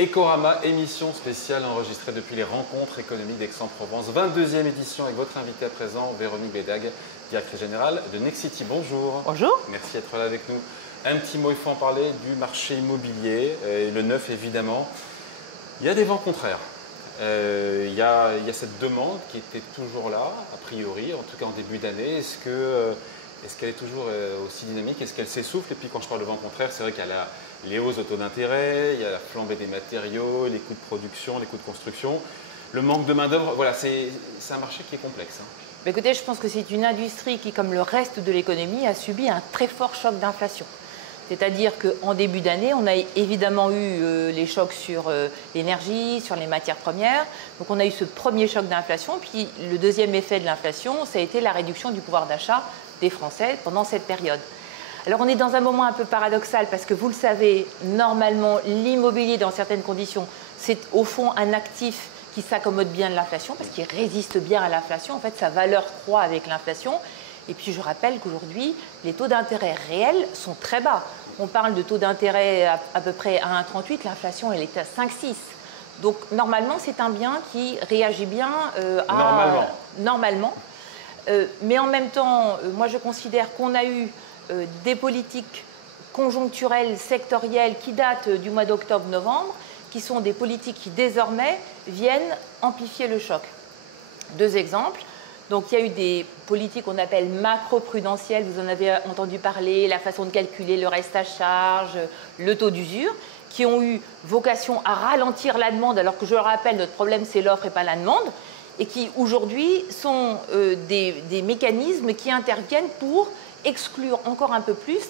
Ecorama, émission spéciale enregistrée depuis les rencontres économiques d'Aix-en-Provence. 22e édition avec votre invité à présent, Véronique Bédag, directrice générale de Nexity. Bonjour. Bonjour. Merci d'être là avec nous. Un petit mot, il faut en parler du marché immobilier, et le neuf évidemment. Il y a des vents contraires. Il y a cette demande qui était toujours là, a priori, en tout cas en début d'année. Est-ce qu'elle est toujours aussi dynamique? Est-ce qu'elle s'essouffle? Et puis quand je parle de vent contraire, c'est vrai qu'il y a les hausses de taux d'intérêt, il y a la flambée des matériaux, les coûts de production, les coûts de construction, le manque de main-d'œuvre. Voilà, c'est un marché qui est complexe. Écoutez, je pense que c'est une industrie qui, comme le reste de l'économie, a subi un très fort choc d'inflation. C'est-à-dire qu'en début d'année, on a évidemment eu les chocs sur l'énergie, sur les matières premières. Donc on a eu ce premier choc d'inflation. Puis le deuxième effet de l'inflation, ça a été la réduction du pouvoir d'achat des Français pendant cette période. Alors on est dans un moment un peu paradoxal parce que vous le savez, normalement l'immobilier dans certaines conditions, c'est au fond un actif qui s'accommode bien de l'inflation parce qu'il résiste bien à l'inflation. En fait, sa valeur croît avec l'inflation. Et puis je rappelle qu'aujourd'hui, les taux d'intérêt réels sont très bas. On parle de taux d'intérêt à peu près à 1,38, l'inflation elle est à 5,6. Donc normalement, c'est un bien qui réagit bien normalement. Mais en même temps, moi je considère qu'on a eu des politiques conjoncturelles, sectorielles qui datent du mois d'octobre-novembre, qui sont des politiques qui désormais viennent amplifier le choc. Deux exemples. Donc il y a eu des politiques qu'on appelle macro-prudentielles, vous en avez entendu parler, la façon de calculer le reste à charge, le taux d'usure, qui ont eu vocation à ralentir la demande, alors que je le rappelle, notre problème c'est l'offre et pas la demande, et qui aujourd'hui sont des mécanismes qui interviennent pour exclure encore un peu plus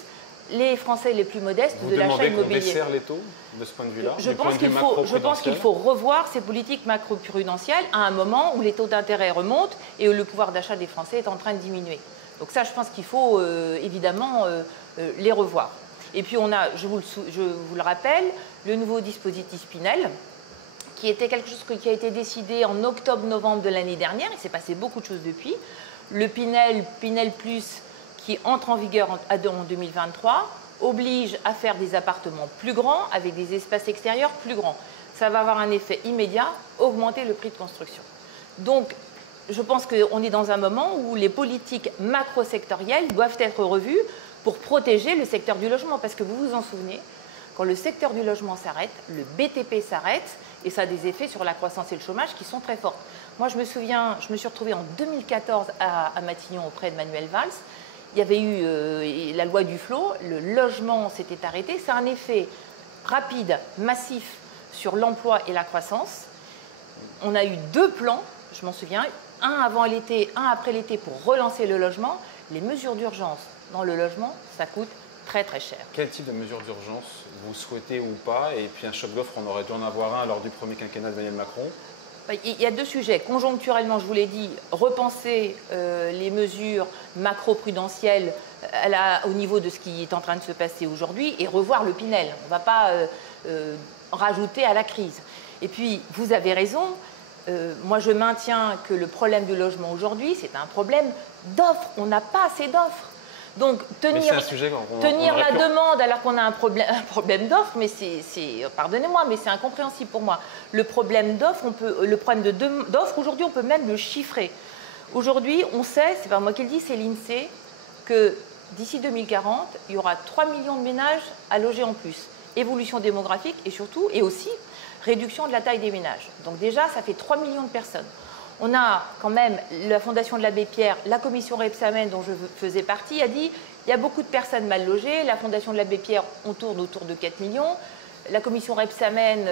les Français les plus modestes de l'achat immobilier. Vous demandez qu'on desserre les taux de ce point de vue-là? Je pense qu'il faut revoir ces politiques macro-prudentielles à un moment où les taux d'intérêt remontent et où le pouvoir d'achat des Français est en train de diminuer. Donc ça, je pense qu'il faut évidemment les revoir. Et puis on a, je vous le rappelle, le nouveau dispositif Pinel, qui était quelque chose qui a été décidé en octobre-novembre de l'année dernière. Il s'est passé beaucoup de choses depuis. Le Pinel Plus, qui entre en vigueur en 2023, oblige à faire des appartements plus grands, avec des espaces extérieurs plus grands. Ça va avoir un effet immédiat, augmenter le prix de construction. Donc, je pense qu'on est dans un moment où les politiques macro-sectorielles doivent être revues pour protéger le secteur du logement. Parce que vous vous en souvenez, quand le secteur du logement s'arrête, le BTP s'arrête, et ça a des effets sur la croissance et le chômage qui sont très forts. Moi, je me souviens, je me suis retrouvée en 2014 à Matignon auprès de Manuel Valls. Il y avait eu la loi Duflot, le logement s'était arrêté. C'est un effet rapide, massif sur l'emploi et la croissance. On a eu deux plans, je m'en souviens, un avant l'été, un après l'été pour relancer le logement. Les mesures d'urgence dans le logement, ça coûte très très cher. Quel type de mesures d'urgence vous souhaitez ou pas? Et puis un choc d'offre, on aurait dû en avoir un lors du premier quinquennat de Emmanuel Macron. Il y a deux sujets. Conjoncturellement, je vous l'ai dit, repenser les mesures macro-prudentielles au niveau de ce qui est en train de se passer aujourd'hui et revoir le Pinel. On ne va pas rajouter à la crise. Et puis, vous avez raison, moi je maintiens que le problème du logement aujourd'hui, c'est un problème d'offres. On n'a pas assez d'offres. Donc, tenir la demande alors qu'on a un problème d'offre, mais pardonnez-moi, mais c'est incompréhensible pour moi. Le problème d'offre, aujourd'hui, on peut même le chiffrer. Aujourd'hui, on sait, c'est pas moi qui le dis, c'est l'INSEE, que d'ici 2040, il y aura 3 millions de ménages à loger en plus. Évolution démographique et surtout, et aussi, réduction de la taille des ménages. Donc déjà, ça fait 3 millions de personnes. On a quand même la Fondation de l'Abbé Pierre, la commission Rebsamen dont je faisais partie, a dit il y a beaucoup de personnes mal logées. La Fondation de l'Abbé Pierre, on tourne autour de 4 millions. La commission Rebsamen,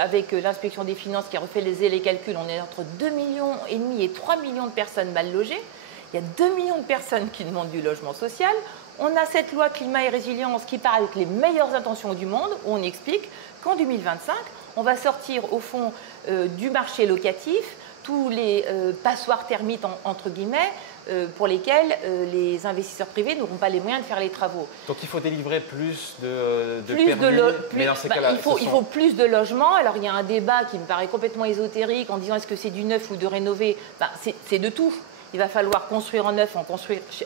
avec l'inspection des finances qui a refait les calculs, on est entre 2,5 millions et 3 millions de personnes mal logées. Il y a 2 millions de personnes qui demandent du logement social. On a cette loi climat et résilience qui part avec les meilleures intentions du monde, où on explique qu'en 2025, on va sortir au fond du marché locatif tous les passoires thermiques, entre guillemets, pour lesquels les investisseurs privés n'auront pas les moyens de faire les travaux. Donc il faut délivrer plus de permis, mais dans ces cas-là, il faut plus de logements. Alors il y a un débat qui me paraît complètement ésotérique en disant est-ce que c'est du neuf ou de rénové? C'est de tout. Il va falloir construire en neuf,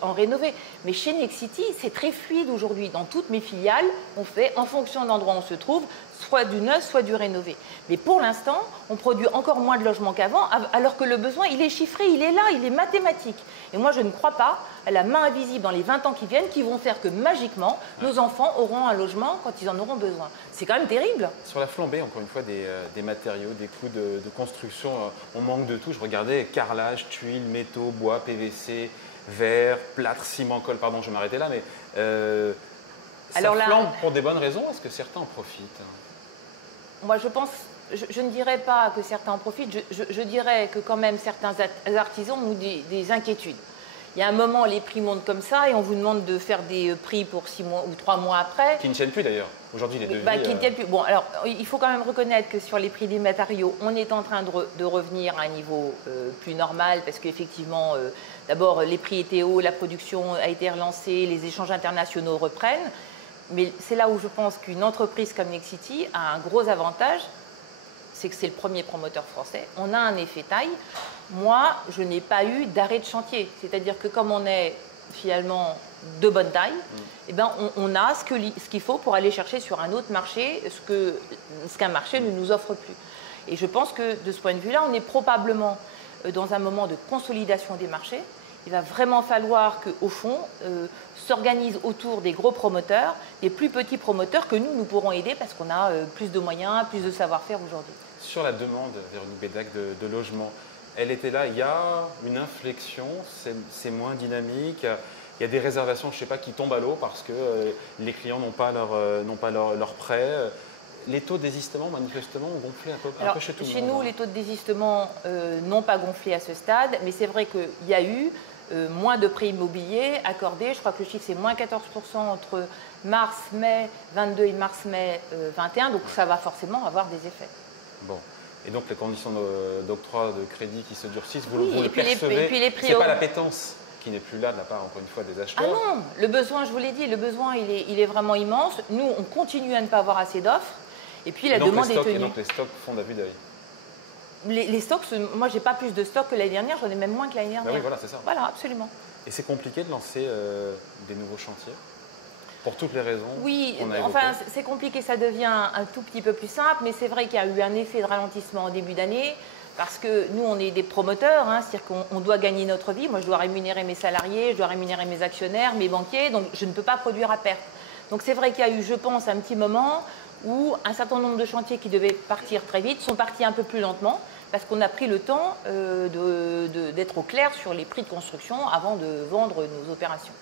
en rénové. Mais chez Nexity, c'est très fluide aujourd'hui. Dans toutes mes filiales, on fait, en fonction de l'endroit où on se trouve, soit du neuf, soit du rénové. Mais pour l'instant, on produit encore moins de logements qu'avant, alors que le besoin, il est chiffré, il est là, il est mathématique. Et moi, je ne crois pas à la main invisible dans les 20 ans qui viennent qui vont faire que magiquement, nos enfants auront un logement quand ils en auront besoin. C'est quand même terrible. Sur la flambée, encore une fois, des matériaux, des coûts de construction, on manque de tout. Je regardais carrelage, tuiles, métaux, bois, PVC, verre, plâtre, ciment, colle, pardon, je vais m'arrêter là, mais ça flambe pour des bonnes raisons. Est-ce que certains en profitent? Moi, je pense, je ne dirais pas que certains en profitent, je dirais que quand même certains artisans ont des inquiétudes. Il y a un moment, les prix montent comme ça et on vous demande de faire des prix pour 6 mois ou 3 mois après. Qui ne tiennent plus d'ailleurs. Aujourd'hui, les devis… qui ne tiennent plus. Bon, alors, il faut quand même reconnaître que sur les prix des matériaux, on est en train de revenir à un niveau plus normal parce qu'effectivement, d'abord, les prix étaient hauts, la production a été relancée, les échanges internationaux reprennent. Mais c'est là où je pense qu'une entreprise comme Nexity a un gros avantage, c'est que c'est le premier promoteur français. On a un effet taille. Moi, je n'ai pas eu d'arrêt de chantier. C'est-à-dire que comme on est finalement de bonne taille, eh ben, on a ce qu'il faut pour aller chercher sur un autre marché ce qu'un marché ne nous offre plus. Et je pense que de ce point de vue-là, on est probablement dans un moment de consolidation des marchés. Il va vraiment falloir qu'au fond, s'organisent autour des gros promoteurs, des plus petits promoteurs que nous pourrons aider parce qu'on a plus de moyens, plus de savoir-faire aujourd'hui. Sur la demande, Véronique Bédague, de logement, elle était là, il y a une inflexion, c'est moins dynamique, il y a des réservations, je ne sais pas, qui tombent à l'eau parce que les clients n'ont pas leur prêt. Les taux de désistement, manifestement, ont gonflé un peu chez tout le monde. Chez nous, les taux de désistement n'ont pas gonflé à ce stade, mais c'est vrai qu'il y a eu moins de prêts immobiliers accordés. Je crois que le chiffre, c'est moins 14% entre mars-mai 22 et mars-mai 21, donc ça va forcément avoir des effets. Bon. Et donc les conditions d'octroi de crédit qui se durcissent, vous les puis percevez. Ce n'est pas l'appétence qui n'est plus là de la part, encore une fois, des acheteurs. Ah non, le besoin, je vous l'ai dit, le besoin, il est vraiment immense. Nous, on continue à ne pas avoir assez d'offres. Et puis la demande est tenue. Et donc les stocks font à vue d'œil. Les stocks, moi, j'ai pas plus de stocks que l'année dernière, j'en ai même moins que l'année dernière. Ben oui, voilà, c'est ça. Voilà, absolument. Et c'est compliqué de lancer des nouveaux chantiers pour toutes les raisons. Oui, enfin, c'est compliqué, ça devient un tout petit peu plus simple, mais c'est vrai qu'il y a eu un effet de ralentissement en début d'année, parce que nous, on est des promoteurs, hein, c'est-à-dire qu'on doit gagner notre vie. Moi, je dois rémunérer mes salariés, je dois rémunérer mes actionnaires, mes banquiers, donc je ne peux pas produire à perte. Donc c'est vrai qu'il y a eu, je pense, un petit moment où un certain nombre de chantiers qui devaient partir très vite sont partis un peu plus lentement, parce qu'on a pris le temps d'être au clair sur les prix de construction avant de vendre nos opérations.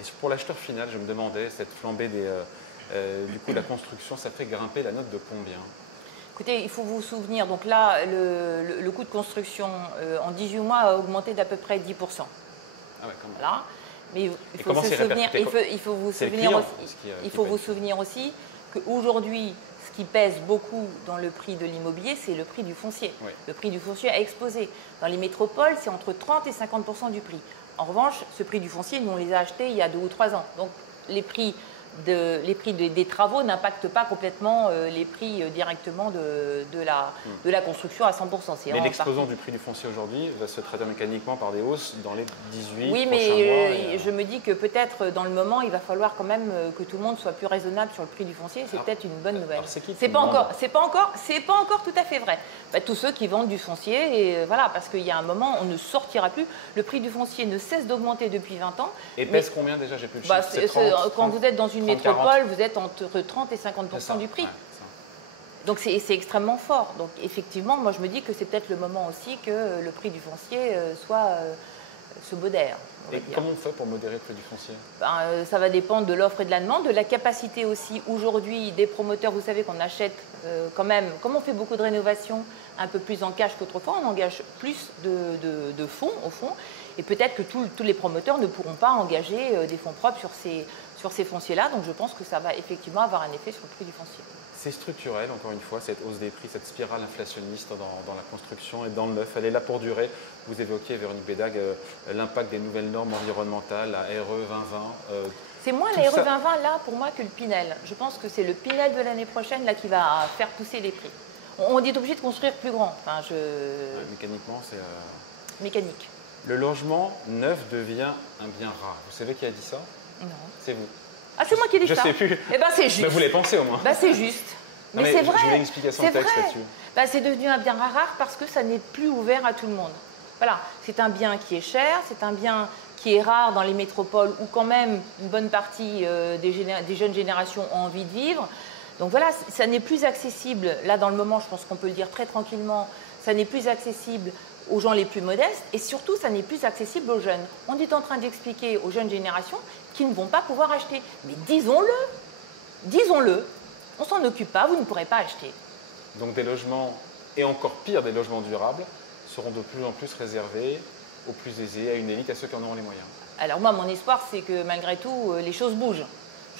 Et pour l'acheteur final, je me demandais, cette flambée du coût de la construction, ça fait grimper la note de combien? Écoutez, il faut vous souvenir, donc là, le coût de construction en 18 mois a augmenté d'à peu près 10%. Ah ouais, quand même. Voilà. Mais il faut vous souvenir aussi qu'aujourd'hui, ce qui pèse beaucoup dans le prix de l'immobilier, c'est le prix du foncier. Oui. Le prix du foncier a explosé. Dans les métropoles, c'est entre 30 et 50% du prix. En revanche, ce prix du foncier, nous, on les a achetés il y a 2 ou 3 ans. Donc, les prix des travaux n'impactent pas complètement les prix directement de la construction à 100%. Mais l'explosion du prix du foncier aujourd'hui va se traduire mécaniquement par des hausses dans les 18 oui, mais je me dis que peut-être dans le moment, il va falloir quand même que tout le monde soit plus raisonnable sur le prix du foncier. C'est peut-être une bonne nouvelle. C'est pas encore tout à fait vrai. Bah, tous ceux qui vendent du foncier, et voilà, parce qu'il y a un moment, on ne sortira plus. Le prix du foncier ne cesse d'augmenter depuis 20 ans. Et pèse combien déjà? J'ai plus de chiffres. Quand vous êtes dans une métropole, vous êtes entre 30 et 50% du prix. Ouais, donc c'est extrêmement fort. Donc effectivement, moi je me dis que c'est peut-être le moment aussi que le prix du foncier se modère. Et comment on fait pour modérer le prix du foncier? Ça va dépendre de l'offre et de la demande, de la capacité aussi aujourd'hui des promoteurs. Vous savez qu'on achète quand même, comme on fait beaucoup de rénovations, un peu plus en cash qu'autrefois, on engage plus de fonds au fond. Et peut-être que tous les promoteurs ne pourront pas engager des fonds propres sur ces fonciers-là. Donc je pense que ça va effectivement avoir un effet sur le prix du foncier. C'est structurel, encore une fois, cette hausse des prix, cette spirale inflationniste dans la construction et dans le neuf. Elle est là pour durer. Vous évoquiez, Véronique Bédague, l'impact des nouvelles normes environnementales, la RE 2020. C'est moins la RE 2020 là pour moi que le Pinel. Je pense que c'est le Pinel de l'année prochaine là qui va faire pousser les prix. On est obligé de construire plus grand. Enfin, mécaniquement, c'est… Mécanique. Le logement neuf devient un bien rare. Vous savez qui a dit ça? Non. C'est vous. Ah, c'est moi qui ai dit ça. Je ne sais plus. Eh bien, c'est juste. Ben, vous l'avez pensé au moins. Ben, c'est juste. Mais c'est vrai. Je voulais une explication de texte là-dessus. Bah, c'est devenu un bien rare parce que ça n'est plus ouvert à tout le monde. Voilà, c'est un bien qui est cher, c'est un bien qui est rare dans les métropoles où quand même une bonne partie des jeunes générations ont envie de vivre. Donc voilà, ça n'est plus accessible, là dans le moment, je pense qu'on peut le dire très tranquillement, ça n'est plus accessible aux gens les plus modestes et surtout, ça n'est plus accessible aux jeunes. On est en train d'expliquer aux jeunes générations qu'ils ne vont pas pouvoir acheter. Mais disons-le, on s'en occupe pas, vous ne pourrez pas acheter. Donc des logements, et encore pire, des logements durables, seront de plus en plus réservés aux plus aisés, à une élite, à ceux qui en auront les moyens. Alors moi, mon espoir, c'est que malgré tout, les choses bougent.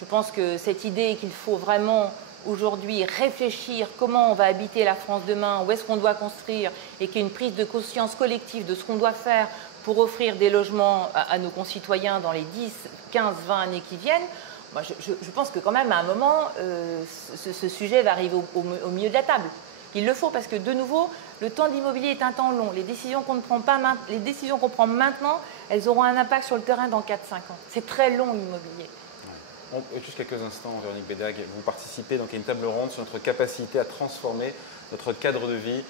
Je pense que cette idée qu'il faut vraiment aujourd'hui réfléchir comment on va habiter la France demain, où est-ce qu'on doit construire, et qu'il y ait une prise de conscience collective de ce qu'on doit faire pour offrir des logements à nos concitoyens dans les 10, 15, 20 années qui viennent, moi, je pense que quand même, à un moment, ce sujet va arriver au milieu de la table. Il le faut parce que, de nouveau, le temps de l'immobilier est un temps long. Les décisions qu'on prend maintenant, elles auront un impact sur le terrain dans 4-5 ans. C'est très long, l'immobilier. Juste quelques instants, Véronique Bédag, vous participez donc à une table ronde sur notre capacité à transformer notre cadre de vie.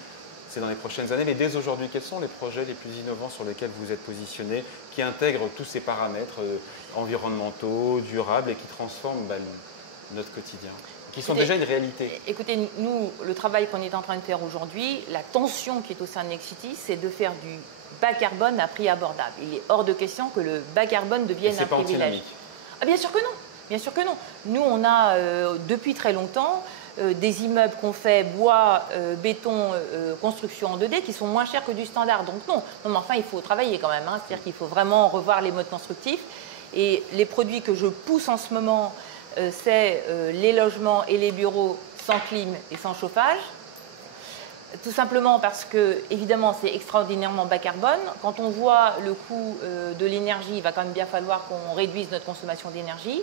C'est dans les prochaines années. Mais dès aujourd'hui, quels sont les projets les plus innovants sur lesquels vous êtes positionné, qui intègrent tous ces paramètres environnementaux, durables et qui transforment notre quotidien, qui sont déjà une réalité? Écoutez, nous, le travail qu'on est en train de faire aujourd'hui, la tension qui est au sein de Nexity, c'est de faire du bas carbone à prix abordable. Il est hors de question que le bas carbone devienne un privilège. Ah, bien sûr que non. Bien sûr que non. Nous, on a depuis très longtemps des immeubles qu'on fait bois, béton, construction en 2D qui sont moins chers que du standard. Donc non, mais enfin, il faut travailler quand même. C'est-à-dire qu'il faut vraiment revoir les modes constructifs. Et les produits que je pousse en ce moment, c'est les logements et les bureaux sans clim et sans chauffage. Tout simplement parce que, évidemment, c'est extraordinairement bas carbone. Quand on voit le coût de l'énergie, il va quand même bien falloir qu'on réduise notre consommation d'énergie.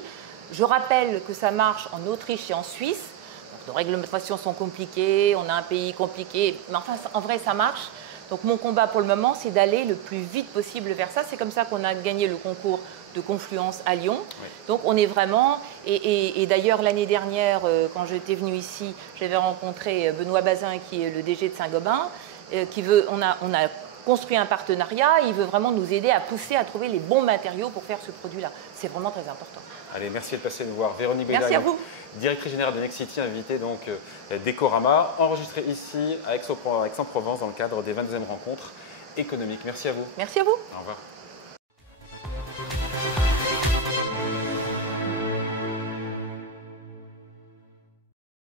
Je rappelle que ça marche en Autriche et en Suisse. Donc, nos réglementations sont compliquées, on a un pays compliqué, mais enfin, en vrai, ça marche. Donc, mon combat pour le moment, c'est d'aller le plus vite possible vers ça. C'est comme ça qu'on a gagné le concours de Confluence à Lyon. Oui. Donc, on est vraiment... Et d'ailleurs, l'année dernière, quand j'étais venue ici, j'avais rencontré Benoît Bazin, qui est le DG de Saint-Gobain, on a construit un partenariat. Il veut vraiment nous aider à pousser à trouver les bons matériaux pour faire ce produit-là. C'est vraiment très important. Allez, merci de passer nous voir. Véronique Bédag, merci à vous. Directrice générale de Nexity, invitée donc d'Ecorama, enregistrée ici à Aix-en-Provence dans le cadre des 22e rencontres économiques. Merci à vous. Merci à vous. Au revoir.